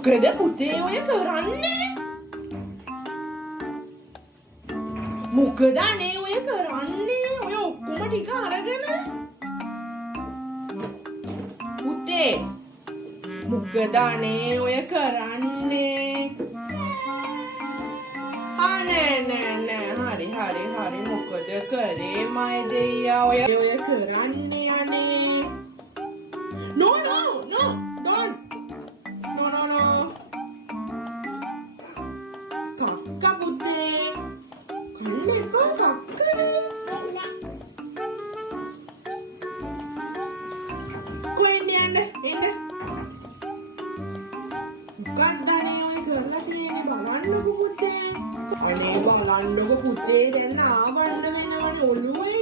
මොකද පුතේ ඔය කරන්නේ? මොකද අනේ ඔය කරන්නේ? ඔය ඔක්කොම ටික අරගෙන පුතේ මොකද අනේ ඔය කරන්නේ? නෑ හරි මොකද කරේ මයි දෙයියා ඔය කරන්නේ අනේ? No don't no කක්ක පුතේ කන්නේ කක්කනේ කොහෙන්ද යන්නේ මොකක්දනේ ඔය කරලා තියෙන්නේ බලන්නකො පුතේ අනේ බලන්නකො පුතේ දැන් ආවන්න වෙනවනේ ඔළුවේ